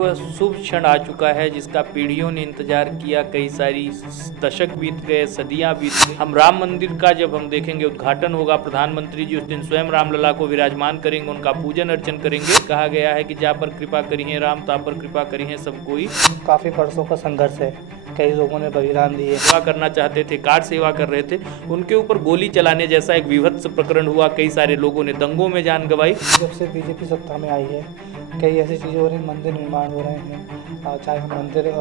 वह शुभ क्षण आ चुका है जिसका पीढ़ियों ने इंतजार किया। कई सारी दशक बीत गए, सदियां बीत गई। हम राम मंदिर का जब हम देखेंगे उद्घाटन होगा, प्रधानमंत्री जी उस दिन स्वयं रामलला को विराजमान करेंगे, उनका पूजन अर्चन करेंगे। कहा गया है कि जा पर कृपा करी है राम, ता पर कृपा करी है सब कोई। काफ़ी वर्षों का संघर्ष है, कई लोगों ने बलिदान दिए। सेवा करना चाहते थे, कार सेवा कर रहे थे, उनके ऊपर गोली चलाने जैसा एक विभत्स प्रकरण हुआ। कई सारे लोगों ने दंगों में जान गंवाई। जब से बीजेपी सत्ता में आई है, कई ऐसी चीज़ें हो रही, मंदिर निर्माण हो रहे हैं, चाहे हम मंदिर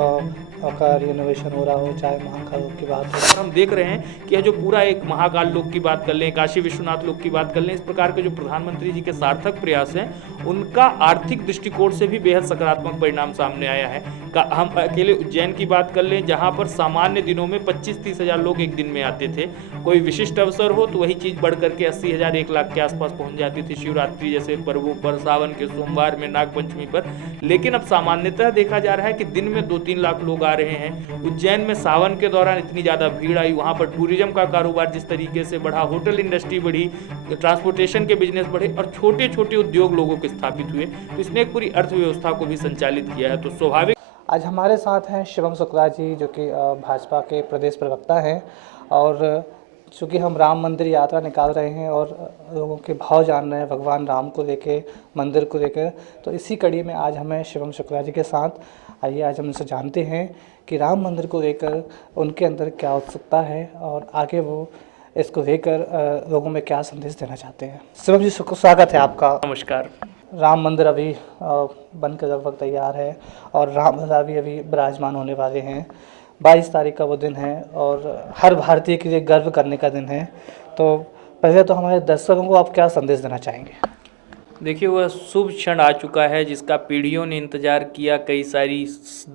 का रिनोवेशन हो रहा हो, चाहे महाकाल लोक की बात हो। और हम देख रहे हैं कि यह जो पूरा एक महाकाल लोक की बात कर लें, काशी विश्वनाथ लोक की बात कर लें, इस प्रकार के जो प्रधानमंत्री जी के सार्थक प्रयास हैं, उनका आर्थिक दृष्टिकोण से भी बेहद सकारात्मक परिणाम सामने आया है। हम अकेले उज्जैन की बात कर लें, जहां पर सामान्य दिनों में 25-30 हज़ार लोग एक दिन में आते थे। कोई विशिष्ट अवसर हो तो वही चीज़ बढ़ करके 80 हज़ार 1 लाख के आसपास पहुंच जाती थी, शिवरात्रि जैसे पर्वों पर, सावन के सोमवार में, नागपंचमी पर। लेकिन अब सामान्यतः देखा जा रहा है कि दिन में 2-3 लाख लोग आ रहे हैं। उज्जैन में सावन के दौरान इतनी ज़्यादा भीड़ आई, वहाँ पर टूरिज्म का कारोबार जिस तरीके से बढ़ा, होटल इंडस्ट्री बढ़ी, ट्रांसपोर्टेशन के बिजनेस बढ़े और छोटे छोटे उद्योग लोगों के स्थापित हुए, तो इसने एक पूरी अर्थव्यवस्था को भी संचालित किया है। तो स्वाभाविक आज हमारे साथ हैं शिवम शुक्ला जी, जो कि भाजपा के प्रदेश प्रवक्ता हैं। और चूँकि हम राम मंदिर यात्रा निकाल रहे हैं और लोगों के भाव जान रहे हैं भगवान राम को लेके, मंदिर को लेकर, तो इसी कड़ी में आज हमें शिवम शुक्ला जी के साथ, आइए आज हम उनसे जानते हैं कि राम मंदिर को लेकर उनके अंदर क्या उत्सुकता है और आगे वो इसको लेकर लोगों में क्या संदेश देना चाहते हैं। शिवम जी, स्वागत है आपका। नमस्कार। राम मंदिर अभी बनकर लगभग तैयार है और रामलला भी अभी विराजमान होने वाले हैं। 22 तारीख का वो दिन है और हर भारतीय के लिए गर्व करने का दिन है। तो पहले तो हमारे दर्शकों को आप क्या संदेश देना चाहेंगे? देखिए, वह शुभ क्षण आ चुका है जिसका पीढ़ियों ने इंतजार किया। कई सारी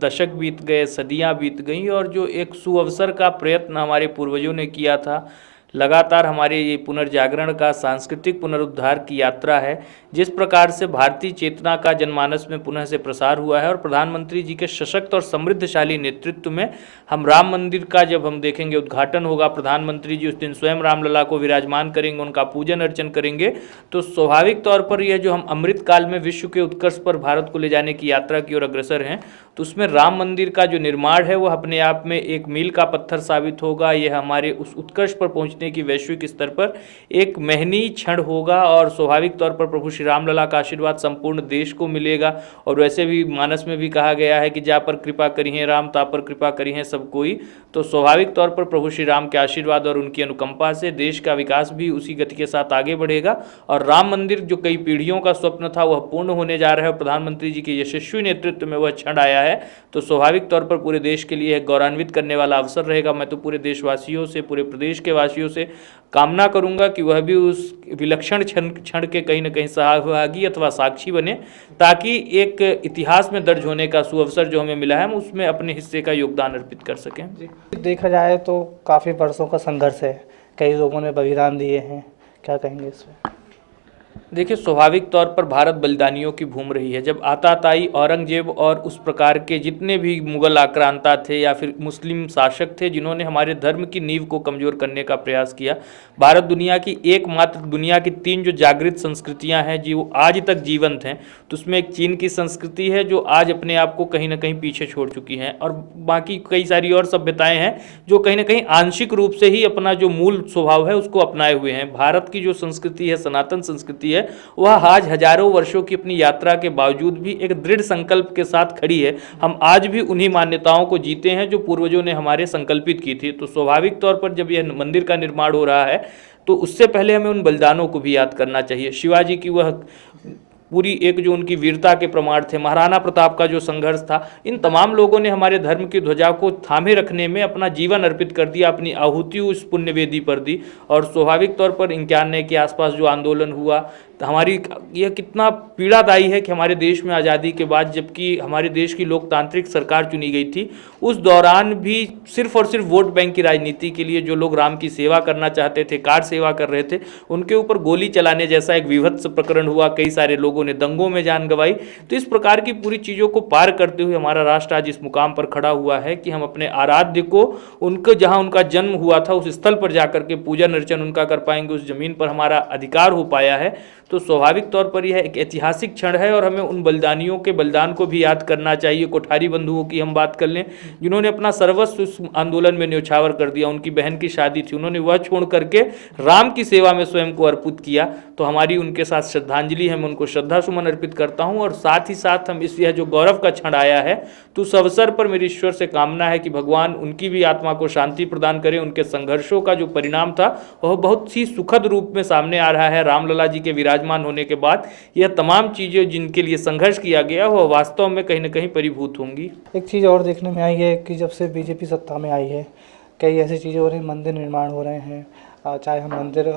दशक बीत गए, सदियां बीत गई और जो एक सुअवसर का प्रयत्न हमारे पूर्वजों ने किया था, लगातार हमारे ये पुनर्जागरण का, सांस्कृतिक पुनरुद्धार की यात्रा है। जिस प्रकार से भारतीय चेतना का जनमानस में पुनः से प्रसार हुआ है और प्रधानमंत्री जी के सशक्त और समृद्धशाली नेतृत्व में हम राम मंदिर का जब हम देखेंगे उद्घाटन होगा, प्रधानमंत्री जी उस दिन स्वयं रामलला को विराजमान करेंगे, उनका पूजन अर्चन करेंगे, तो स्वाभाविक तौर पर यह जो हम अमृत काल में विश्व के उत्कर्ष पर भारत को ले जाने की यात्रा की ओर अग्रसर हैं, तो उसमें राम मंदिर का जो निर्माण है वह अपने आप में एक मील का पत्थर साबित होगा। यह हमारे उस उत्कर्ष पर पहुंचने की वैश्विक स्तर पर एक महनीय क्षण होगा और स्वाभाविक तौर पर प्रभु श्री रामलला का आशीर्वाद संपूर्ण देश को मिलेगा। और वैसे भी मानस में भी कहा गया है कि जा पर कृपा करी है राम, ता पर कृपा करी है सब कोई। तो स्वाभाविक तौर पर प्रभु श्री राम के आशीर्वाद और उनकी अनुकंपा से देश का विकास भी उसी गति के साथ आगे बढ़ेगा और राम मंदिर जो कई पीढ़ियों का स्वप्न था वह पूर्ण होने जा रहा है और प्रधानमंत्री जी के यशस्वी नेतृत्व में वह क्षण आया है। तो स्वाभाविक तौर पर पूरे देश के लिए एक गौरवान्वित करने वाला अवसर रहेगा। मैं तो पूरे देशवासियों से, पूरे प्रदेश के वासियों से कामना करूंगा कि वह भी उस विलक्षण क्षण के कहीं न कहीं सहभागी अथवा साक्षी बने, ताकि एक इतिहास में दर्ज होने का सुअवसर जो हमें मिला है हम उसमें अपने हिस्से का योगदान अर्पित कर सकें। देखा जाए तो काफ़ी वर्षों का संघर्ष है, कई लोगों ने बलिदान दिए हैं, क्या कहेंगे इसमें? देखिए, स्वाभाविक तौर पर भारत बलिदानियों की भूमि रही है। जब आताताई औरंगजेब और उस प्रकार के जितने भी मुगल आक्रांता थे या फिर मुस्लिम शासक थे जिन्होंने हमारे धर्म की नींव को कमज़ोर करने का प्रयास किया, भारत दुनिया की एकमात्र, दुनिया की 3 जो जागृत संस्कृतियां हैं जो आज तक जीवंत हैं, तो उसमें एक चीन की संस्कृति है जो आज अपने आप को कहीं ना कहीं पीछे छोड़ चुकी हैं और बाकी कई सारी और सभ्यताएं हैं जो कहीं ना कहीं आंशिक रूप से ही अपना जो मूल स्वभाव है उसको अपनाए हुए हैं। भारत की जो संस्कृति है, सनातन संस्कृति है, वह आज हजारों वर्षों की अपनी यात्रा के बावजूद भी एक दृढ़ संकल्प के साथ खड़ी है। हम आज भी उन्हीं मान्यताओं को जीते हैं जो पूर्वजों ने हमारे संकल्पित की थी। तो स्वाभाविक तौर पर जब यह मंदिर का निर्माण हो रहा है तो उससे पहले हमें उन बलिदानों को भी याद करना चाहिए। शिवाजी की वह पूरी एक जो उनकी वीरता के प्रमाण थे, महाराणा प्रताप का जो संघर्ष था, इन तमाम लोगों ने हमारे धर्म की ध्वजा को थामे रखने में अपना जीवन अर्पित कर दिया, अपनी आहुति उस पुण्य वेदी पर दी। और स्वाभाविक तौर पर 91 के आसपास जो आंदोलन हुआ, हमारी यह कितना पीड़ादायी है कि हमारे देश में आज़ादी के बाद, जबकि हमारे देश की लोकतांत्रिक सरकार चुनी गई थी, उस दौरान भी सिर्फ और सिर्फ वोट बैंक की राजनीति के लिए जो लोग राम की सेवा करना चाहते थे, कार सेवा कर रहे थे, उनके ऊपर गोली चलाने जैसा एक विभत्स प्रकरण हुआ। कई सारे लोगों ने दंगों में जान गंवाई। तो इस प्रकार की पूरी चीज़ों को पार करते हुए हमारा राष्ट्र आज इस मुकाम पर खड़ा हुआ है कि हम अपने आराध्य को, उनको जहाँ उनका जन्म हुआ था उस स्थल पर जाकर के पूजन अर्चन उनका कर पाएंगे, उस जमीन पर हमारा अधिकार हो पाया है। तो स्वाभाविक तौर पर यह एक ऐतिहासिक क्षण है और हमें उन बलिदानियों के बलिदान को भी याद करना चाहिए। कोठारी बंधुओं की हम बात कर लें, जिन्होंने अपना सर्वस्व इस आंदोलन में न्यौछावर कर दिया। उनकी बहन की शादी थी, उन्होंने वह छोड़ करके राम की सेवा में स्वयं को अर्पित किया। तो हमारी उनके साथ श्रद्धांजलि है, मैं उनको श्रद्धा सुमन अर्पित करता हूँ। और साथ ही साथ हम इस यह जो गौरव का क्षण आया है, तो उस अवसर पर मेरी ईश्वर से कामना है कि भगवान उनकी भी आत्मा को शांति प्रदान करें। उनके संघर्षों का जो परिणाम था वह बहुत ही सुखद रूप में सामने आ रहा है। रामलला जी के विराजमान होने के बाद यह तमाम चीज़ें जिनके लिए संघर्ष किया गया वह वास्तव में कहीं न कहीं परिभूत होंगी। एक चीज़ और देखने में आई है कि जब से बीजेपी सत्ता में आई है, कई ऐसी चीज़ें हो रही हैं, मंदिर निर्माण हो रहे हैं, चाहे हम मंदिर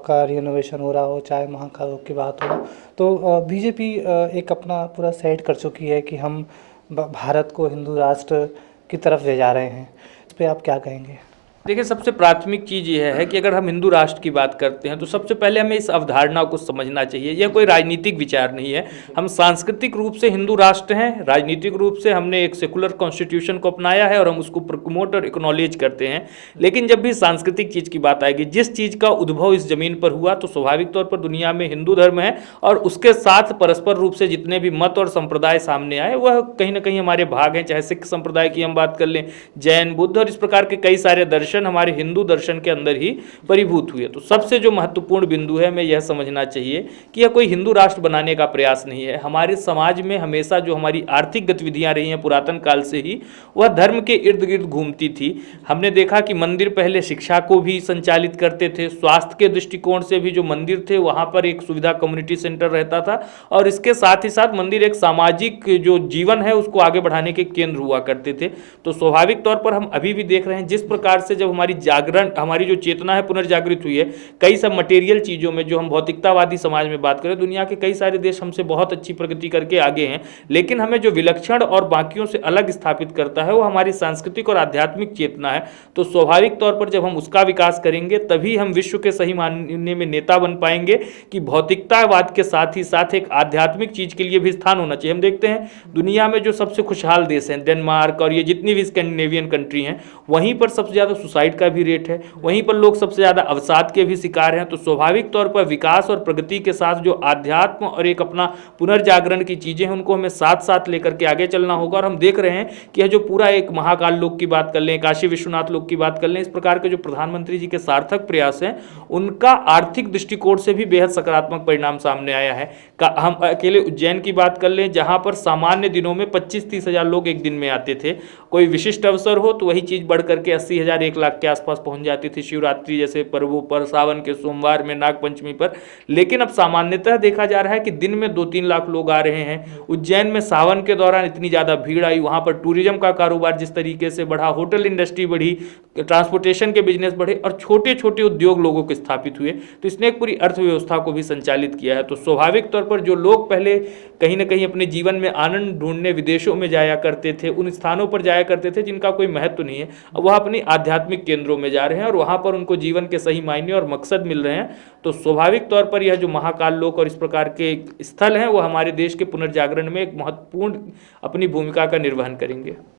का रिनोवेशन हो रहा हो, चाहे महाकाल की बात हो, तो बीजेपी एक अपना पूरा सेट कर चुकी है कि हम भारत को हिंदू राष्ट्र की तरफ ले जा रहे हैं। इस पर आप क्या कहेंगे? देखिए, सबसे प्राथमिक चीज़ यह है कि अगर हम हिंदू राष्ट्र की बात करते हैं तो सबसे पहले हमें इस अवधारणा को समझना चाहिए। यह कोई राजनीतिक विचार नहीं है। हम सांस्कृतिक रूप से हिंदू राष्ट्र हैं, राजनीतिक रूप से हमने एक सेकुलर कॉन्स्टिट्यूशन को अपनाया है और हम उसको प्रमोट और एक्नॉलेज करते हैं। लेकिन जब भी सांस्कृतिक चीज़ की बात आएगी, जिस चीज़ का उद्भव इस जमीन पर हुआ, तो स्वाभाविक तौर पर दुनिया में हिंदू धर्म है और उसके साथ परस्पर रूप से जितने भी मत और संप्रदाय सामने आए वह कहीं ना कहीं हमारे भाग हैं। चाहे सिख संप्रदाय की हम बात कर लें, जैन, बुद्ध और इस प्रकार के कई सारे दर्शन हमारे हिंदू दर्शन के अंदर ही परिभूत हुए। तो सबसे जो महत्वपूर्ण बिंदु है, हमें यह समझना चाहिए कि यह कोई हिंदू राष्ट्र बनाने का प्रयास नहीं है। हमारे समाज में हमेशा जो हमारी आर्थिक गतिविधियां रही हैं पुरातन काल से ही, वह धर्म के इर्द गिर्द घूमती थी। हमने देखा कि मंदिर पहले शिक्षा को भी संचालित करते थे। स्वास्थ्य के दृष्टिकोण से भी जो मंदिर थे वहां पर एक सुविधा कम्युनिटी सेंटर रहता था और इसके साथ ही साथ मंदिर एक सामाजिक जो जीवन है उसको आगे बढ़ाने के केंद्र हुआ करते थे। तो स्वाभाविक तौर पर हम अभी भी देख रहे हैं जिस प्रकार से जब हमारी जागरण, हमारी जो चेतना है पुनर्जागृत हुई है, कई सब मटेरियल चीज़ों में जो हम भौतिकतावादी समाज में बात करें, दुनिया के कई सारे देश हमसे बहुत अच्छी प्रगति करके आगे हैं। लेकिन हमें जो विलक्षण और बाकियों से अलग स्थापित करता है वो हमारी सांस्कृतिक और आध्यात्मिक चेतना है। तो स्वाभाविक तौर पर जब हम उसका विकास करेंगे तभी हम विश्व के सही मायने में नेता बन पाएंगे कि भौतिकतावाद के साथ ही साथ एक आध्यात्मिक चीज के लिए भी स्थान होना चाहिए। हम देखते हैं दुनिया में जो सबसे खुशहाल देश हैं, डेनमार्क और ये जितनी भी स्कैंडिनेवियन कंट्री हैं, वहीं पर सबसे ज़्यादा सुसाइड का भी रेट है, वहीं पर लोग सबसे ज़्यादा अवसाद के भी शिकार हैं। तो स्वाभाविक तौर पर विकास और प्रगति के साथ जो आध्यात्म और एक अपना पुनर्जागरण की चीज़ें हैं उनको हमें साथ साथ लेकर के आगे चलना होगा। और हम देख रहे हैं कि यह जो पूरा एक महाकाल लोक की बात कर लें, काशी विश्वनाथ लोक की बात कर लें, इस प्रकार के जो प्रधानमंत्री जी के सार्थक प्रयास हैं उनका आर्थिक दृष्टिकोण से भी बेहद सकारात्मक परिणाम सामने आया है। हम अकेले उज्जैन की बात कर लें, जहां पर सामान्य दिनों में 25-30 हज़ार लोग एक दिन में आते थे। कोई विशिष्ट अवसर हो तो वही चीज़ बढ़ करके 80 हज़ार 1 लाख के आसपास पहुंच जाती थी, शिवरात्रि जैसे पर्वों पर, सावन के सोमवार में, नागपंचमी पर। लेकिन अब सामान्यतः देखा जा रहा है कि दिन में 2-3 लाख लोग आ रहे हैं। उज्जैन में सावन के दौरान इतनी ज़्यादा भीड़ आई, वहाँ पर टूरिज्म का कारोबार जिस तरीके से बढ़ा, होटल इंडस्ट्री बढ़ी, ट्रांसपोर्टेशन के बिजनेस बढ़े और छोटे छोटे उद्योग लोगों के स्थापित हुए। तो इसने एक पूरी अर्थव्यवस्था को भी संचालित किया है। तो स्वाभाविक तौर पर जो लोग पहले कहीं ना कहीं अपने जीवन में आनंद ढूंढने विदेशों में जाया करते थे, उन स्थानों पर जाया करते थे जिनका कोई महत्व नहीं है, अब वह अपनी आध्यात्मिक केंद्रों में जा रहे हैं और वहाँ पर उनको जीवन के सही मायने और मकसद मिल रहे हैं। तो स्वाभाविक तौर पर यह जो महाकाल लोक और इस प्रकार के स्थल हैं वो हमारे देश के पुनर्जागरण में एक महत्वपूर्ण अपनी भूमिका का निर्वहन करेंगे।